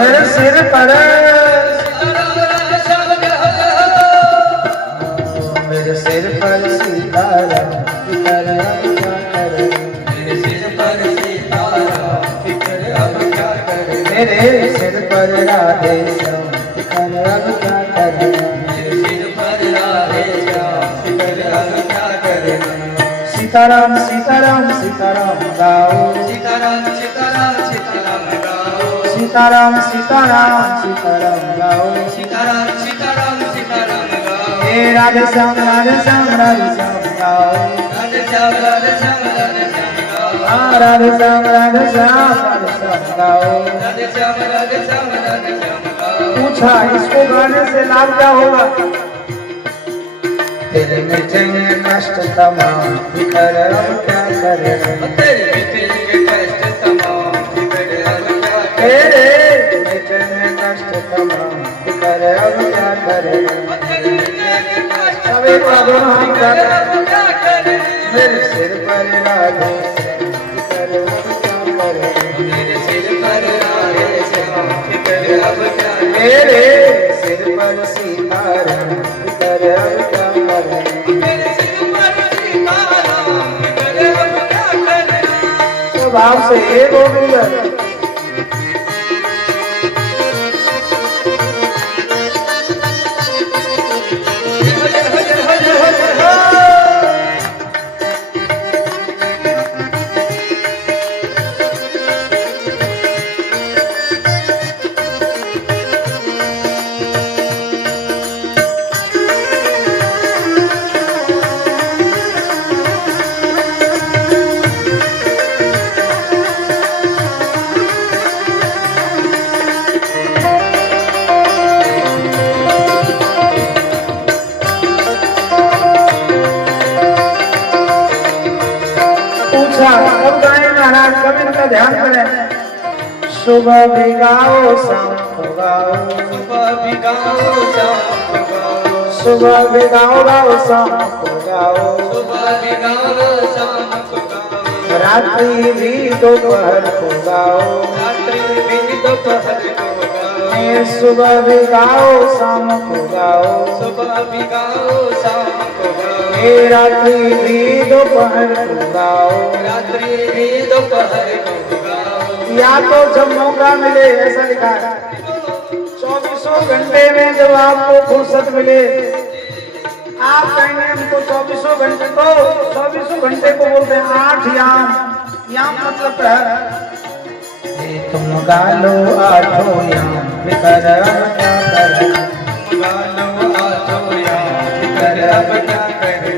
मेरे सिर पर मेरे सिर पर सीताराम मेरे सिर पर सीताराम फिक्र अब क्या करे मेरे सिर पर राधे श्याम फिकर अब क्या करे मेरे सिर पर राधे श्याम फिक्र अब क्या करे सीताराम सीताराम सीताराम गाओ सीताराम सीताराम सीताराम गाओ सीताराम सीताराम सीताराम गाओ सीताराम सीताराम सीताराम गाओ हे राधे श्याम राधे श्याम राधे श्याम गाओ राधे श्याम राधे श्याम राधे श्याम गाओ हाँ राधे श्याम राधे श्याम राधे श्याम गाओ राधे श्याम राधे श्याम राधे श्याम गाओ पूछा इसको गाने से लाभ क्या होगा तेरे मिटेंगे कष्ट तमाम फिकर अब क्या करे तेरे मिटेंगे कष्ट तमाम फिक्र अब क्या करे तेरे मिटेंगे कष्ट तमाम फिकर अब क्या करे तेरे मिटेंगे कष्ट सभी प्रभु हम फिक्र अब क्या करे मेरे सिर पर राधे फिकर अब क्या करे मेरे सिर पर राधे श्याम फिक्र अब क्या करे मेरे सिर पर सीताराम फिकर अब क्या करे मेरे सिर पर सीताराम फिक्र अब क्या करे स्वभाव से एक हो गई हजर हजर हजर हजर पूछा कब गाए महाराज कब इनका ध्यान करें सुबह भी गाओ शाम को गाओ सुबह भी गाओ शाम को गाओ सुबह भी गाओ गाओ शाम को गाओ सुबह भी गाओ शाम को गाओ रात्रि भी दोपहर को गाओ रात्रि भी दोपहर को गाओ ये सुबह भी गाओ शाम को गाओ सुबह भी गाओ शाम को गाओ ये रात्रि भी दोपहर को गाओ रात्रि भी दोपहर को गाओ या तो जब मौका मिले ऐसा लिखा है 24 घंटे में जब आपको फुर्सत मिले आप कहेंगे हमको 24 घंटे तो 24 घंटे को बोलते हैं 8 याम मतलब प्रहर ये तुम गा लो 8 याम फिकर अब क्या करे गालो आजो याम फिक्र अब क्या करे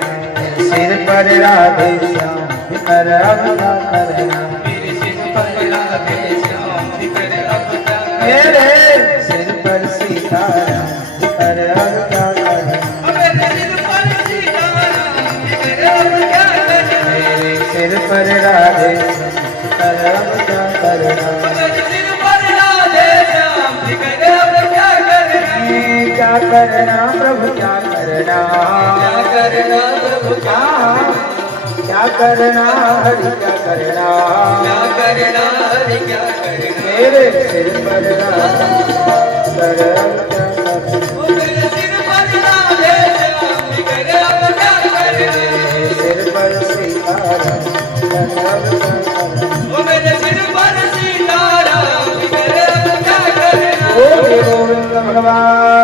सिर पर राधे श्याम फिकर अब क्या करे मेरे सिर पर राधे श्याम फिक्र अब क्या करे मेरे सिर पर सीताराम फिकर अब क्या करे मेरे सिर पर सीताराम फिक्र अब क्या करे मेरे सिर पर राधे श्याम फिकर अब क्या करे मेरे सिर पर राधे श्याम फिक्र अब क्या करे क्या करना प्रभु क्या करना क्या करना प्रभु क्या करना हरि क्या करना क्या करना हरि क्या करना मेरे सिर पर राधे फिकर अब क्या करे मेरे सिर पर राधे श्याम फिक्र अब क्या करे मेरे सिर पर सीताराम फिकर अब क्या करे मेरे सिर पर सीताराम फिक्र अब क्या करे गोविंद भगवान